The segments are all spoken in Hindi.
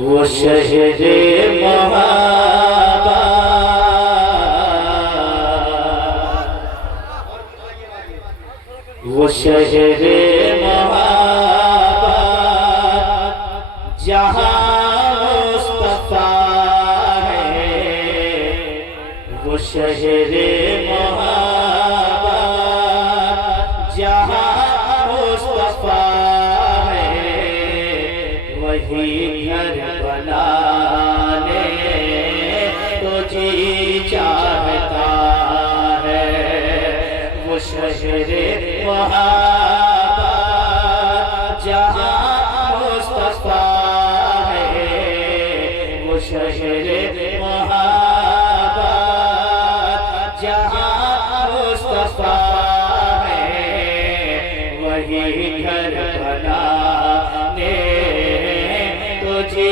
वो शहरे महाबा, वो शहरे महाबा जहाँ मुस्तफा है, वो शहरे महाबा जहाँ मुस्तफा है, वही घर बनाने तो जी चाहता है। वो शहरे महाबा जहाँ मुस्तफा है, वो शहरे महाबा जहाँ मुस्तफा है, वही घर बनाने तो जी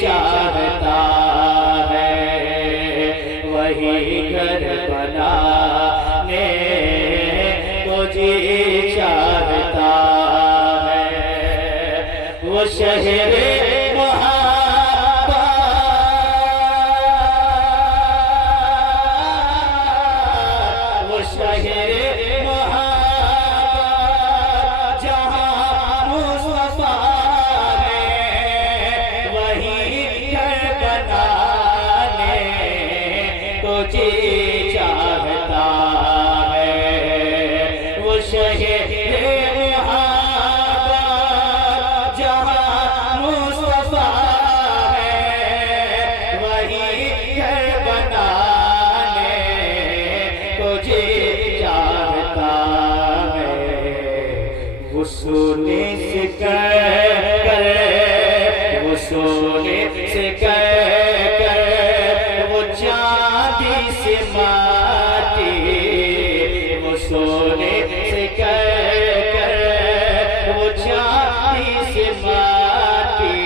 चाहता है, वही घर बनाने तो जी चाहता है। वो शहरे महाबा, वो शहरे महाबा जहाँ मुस्तफा है, वही घर बनाने तो जी चाहता है। वो शहरे महाबा जहाँ मुस्तफा है, वही घर बनाने को जी चाहता है। वो सोने से कर, वो सोने से कर, वो चांदी से माटी, वो सोने से कर, वो चांदी से माटी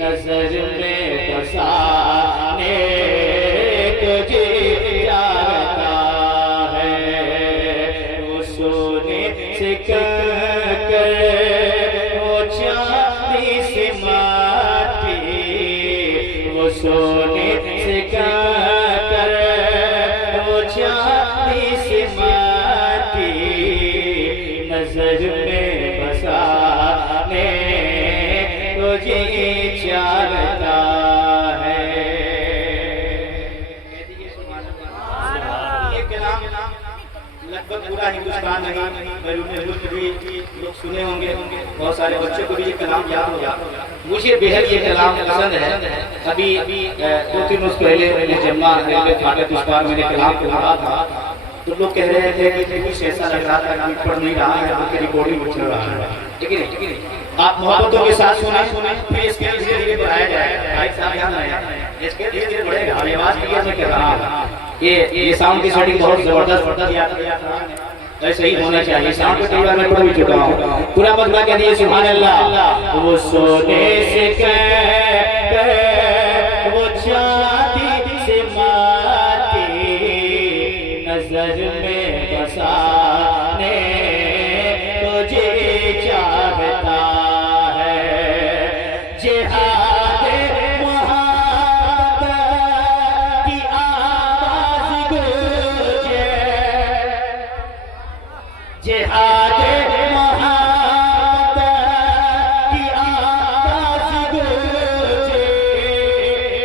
नजर में बसाने को जी चाहता है। वो सोने से कर, वो चांदी से माटी, वो सोने से कर, वो चांदी से माटी नजर में बसाने को जी चाहता है। ये कलाम लगभग पूरा हिंदुस्तान नहीं, बैरून मुल्क भी लोग सुने होंगे, बहुत सारे बच्चों को भी ये कलाम याद होगा। मुझे बेहद ये कलाम पसंद है। अभी 2-3 रोज पहले मैंने जम्मा रेलवे फाटक उस पार मैंने कलाम को पढ़ा था, तो लोग कह रहे थे कि कुछ ऐसा लग रहा था कि पढ़ नहीं रहा है, तो रिकॉर्डिंग चल रहा है। ठीक है, आप मोहब्बतों के साथ सुने, फिर इसके धीरे धीरे बढ़ाया जाए। भाई साहब ध्यान रहे, इसके धीरे धीरे बढ़ेगा। आवाज क्लियर में कह रहा हूँ, ये साउंड की सेटिंग बहुत जबरदस्त ऐसे ही होना चाहिए। साउंड को कई बार मैं पढ़ भी चुका हूँ। पूरा मजमा कह दिए सुभान अल्लाह। वो सोने से कर, वो चांदी से माटी नजर में बसाने तो जी चाहता है। जिहादे मोहब्बत की आवाज गूंजे, जिहादे मोहब्बत की आवाज गूंजे,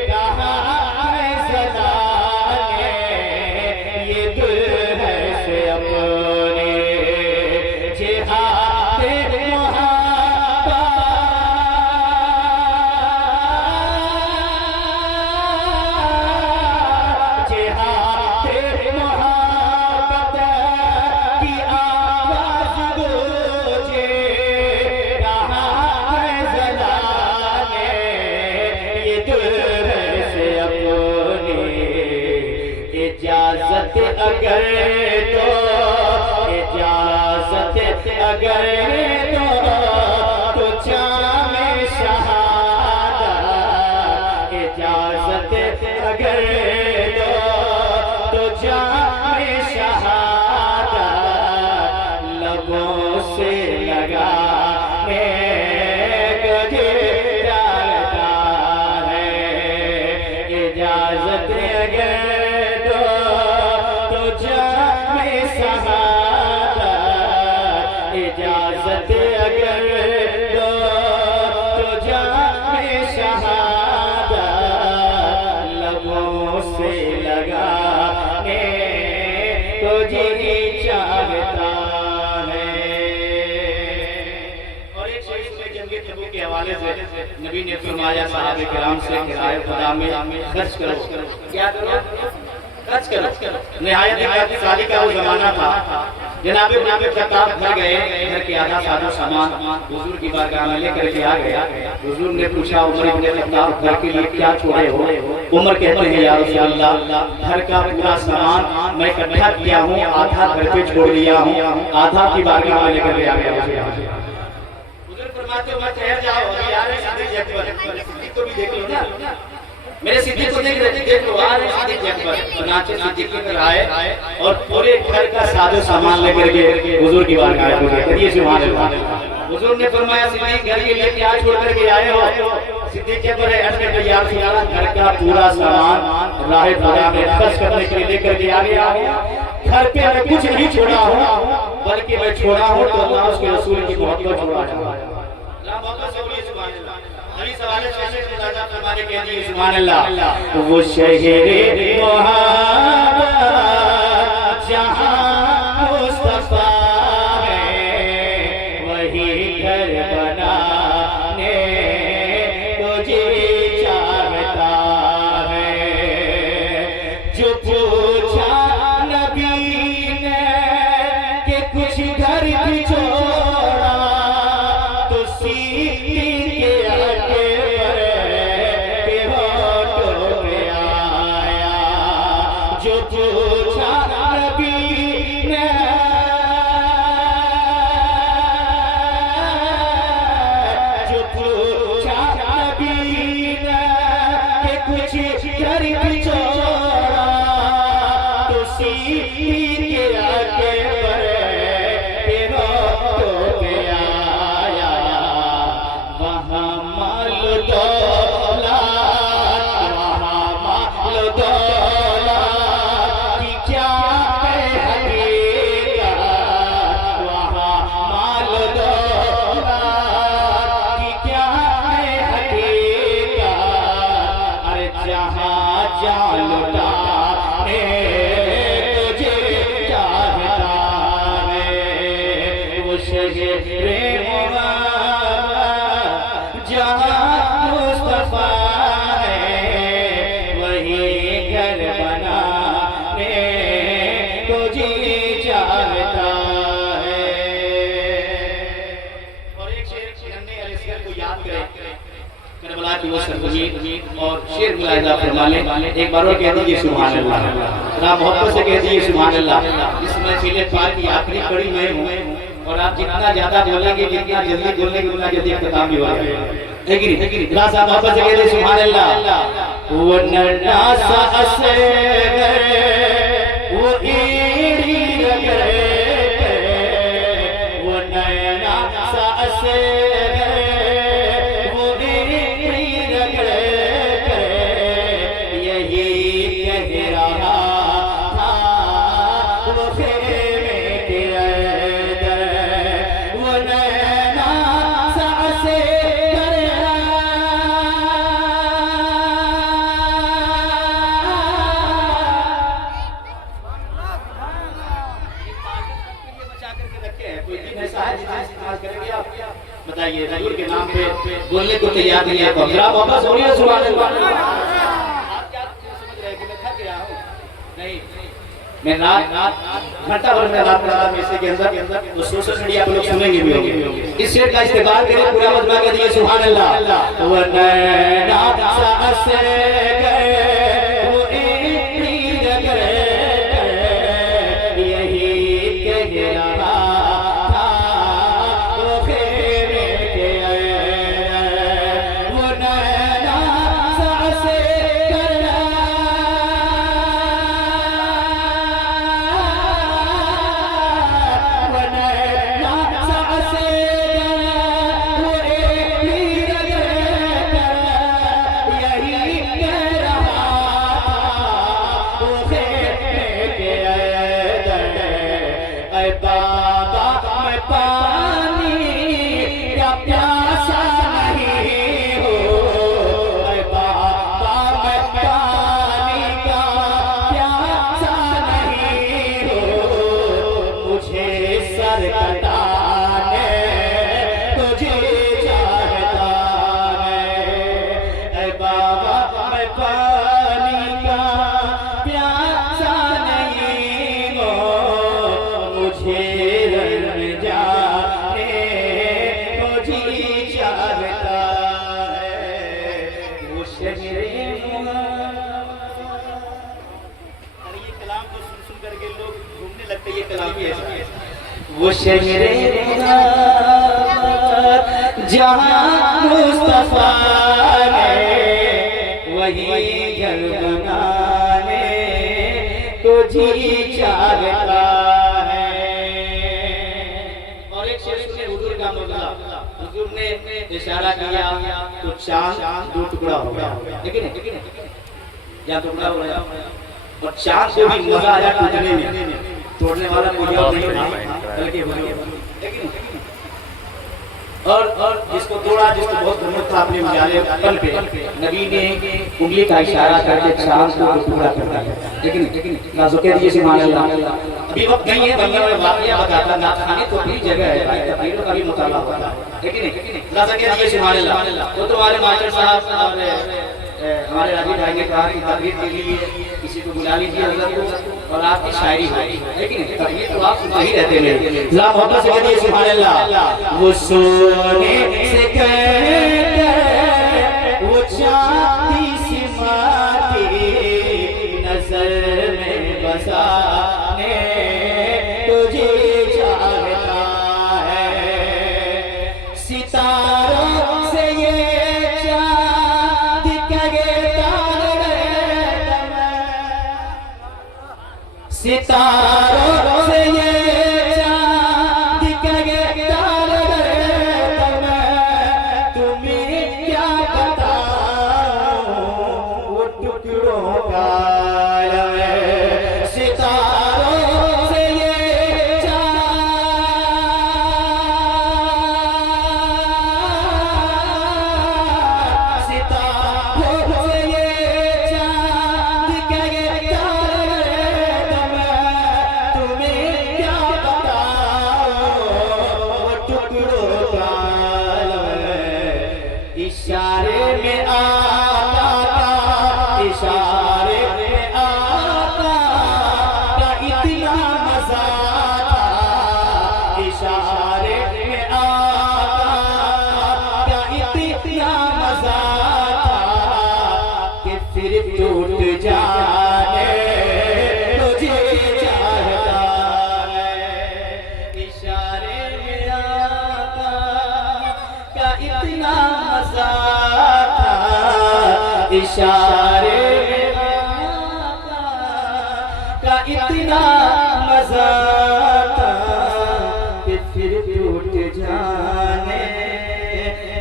कहाँ है ज़माने ये दुल्हन से अपने। जिहादे मोहब्बत, जिहादे मोहब्बत की आवाज गूंजे, कहाँ है ज़माने ये दुल्हन से अपने। इजाजत अगर तो, इजाजत अगर तो जामे शहादा, इजाजत अगर तो जामे शहादा लबों से लगाने को जी चाहता से लगाने को जी चाहता है। और एक शेर में जंगे तबूक के हवाले से नबी ने फरमाया साहब किराम से किराए खुदा में खर्च करो। क्या करो? खर्च करो। निहायत साली का वो जमाना था, जनाब खत्ताब घर गए, घर के आधा साधा सामान हुजूर की बारगाह में लेकर के आ गया। हुजूर ने पूछा उमर इब्न खत्ताब घर के लिए क्या छोड़े हो? उमर कहते हैं या रसूल अल्लाह घर का पूरा सामान मैं इकट्ठा किया हूँ, आधा घर पे छोड़ दिया हूँ, आधा की बारगाह में लेकर के आ गया। हुजूर फरमाते हो मत ठहर जाओ यार, सिद्दीक अकबर को भी देख लो ना, मेरे सिद्दीक को देख लो यार, सिद्दीक अकबर नाचे सिद्दीक कर आए और पूरे घर का साजो सामान लेकर के हुजूर की बारगाह में करिए सुभान अल्लाह। हुजूर ने फरमाया सिद्दीक घर के लिए क्या छोड़ करके आए हो? सिद्दीक अकबर अर्ज करते या रसूल अल्लाह घर का पूरा सामान राह खुदा में खर्च करने के लिए लेकर के आ गया। घर पे मैं कुछ नहीं छोड़ा हूँ, बल्कि मैं छोड़ा हूँ तो अल्लाह उसके रसूल की मोहब्बत छोड़ा है। सुभान अल्लाह। वो शहरे मोहब्बत जहाँ मुस्तफा है, वही घर बनाने को जी चाहता है। जो पूछा नबी ने कि कुछ घर भी छोड़ा, तो सिद्दीक के आगे जो पूछा नबी ने, जो पूछा नबी ने कि कुछ घर भी छोड़ा, तो सिद्दीक के आगे बढ़े तो गया। वहाँ माल दौलत, वहाँ माल दौलत जहाँ मुस्तफा है, वही घर बनाने को जी चाहता है। और एक शेर हमने अलैहिस्सलाम को याद करें, करबला की वो सरजमीन और शेर मुलाहिजा फरमाने, एक बार और कह दीजिए सुभान अल्लाह, जरा मोहब्बत से कह दीजिए सुभान अल्लाह। इस महफिल पाक की आखिरी कड़ी में हूँ और आप जितना ज्यादा बोलेंगे, जितना जल्दी बोलेंगे, उतना जल्दी इख्तिताम भी हो जाएगा। लेकिन राजा मोहब्बत से कहते सुभान अल्लाह। वो नन्ना सा असगर, वो ईड़ी रगड़े, वो नन्ना सा असगर, वो ईड़ी रगड़े, यही कह रहा था वो खेमे के अंदर, वो नन्ना सा असगर, बताइए हुजूर के नाम पे बोलने को तैयार नहीं है। जरा वापस हो रही सुभान अल्लाह। आप क्या समझ रहे हैं कि मैं थक गया हूं? नहीं, मैं रात घंटा भर में रात रहा में के अंदर वो सोशल मीडिया पे लोग सुनेंगे भी होंगे। इस शेर का इस्तेमाल करें, पूरा मजमा कर दिए सुभान अल्लाह। वो नैना सा असगर, वो इतनी रगड़े, यही कह रहा था वो खेमे के अंदर, वो नैना सा असगर, वो नैना सा असगर, वो इतनी रगड़े, यही शहरे ये कलाम को सुन सुन करके लोग घूमने लगते, ये कलाम ही ऐसा है। वो शहरे जहाँ मुस्तफा ने वही घर बनाने को जी चाहता है। और एक शेर सुने हुजूर का मौला, हुजूर ने इशारा किया तो चांद दो टुकड़ा हो गया, लेकिन या टुकड़ा हो गया और चांद को भी मजा आया टूटने में, तोड़ने वाला कोई और नहीं था बल्कि हुजूर। और जिसको तोड़ा, जिसको बहुत हिम्मत था अपने उजाले पल पे, नबी ने उंगली का इशारा करके चांद को टुकड़ा कर दिया। लेकिन नाजुके दिए सुभान अल्लाह। अभी वक्त नहीं है बंदा में वाकया बताता, ना खाने तो भी जगह है भाई, तफसीरों का भी मुताला होता है। लेकिन नाजुके दिए सुभान अल्लाह। तो हमारे मास्टर साहब और हमारे राजीव भाई ने कहा कि तकरीर के लिए किसी को बुला लीजिए हजरत को और आपकी शायरी हो। लेकिन तकरीर तो आप सुनते ही रहते हैं। ला मोहब्बत से कहिए सुभान अल्लाह। वो सोने से कहते वो चांदी सी माटी नजर में बसाने तुझे चाहता है। सितारों से ये सितारों से ये चांद के तारे तुम्हें क्या बताऊं वो टुकड़ों का। सितारों से ये चांद, सितारों से ये चांद के इशारे में आका का, इशारे में आका का इतना मजा था। इशारे में आका का इतना मजा था कि फिर टूट जाने तुझे चाहता है। इशारे में आका का इतना मजा था, इशारे में आका का इतना मजा था कि फिर टूट जाने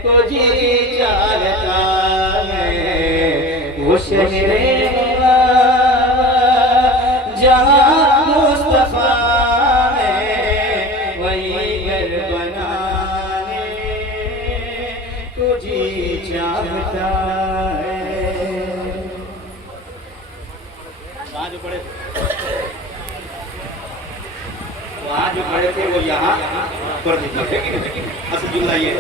को जी चाहता है। वो शहरे जहाँ मुस्तफा है वही घर बनाने को जी चाहता है। वहाँ जो खड़े थे वो यहाँ पर असद जुमला ये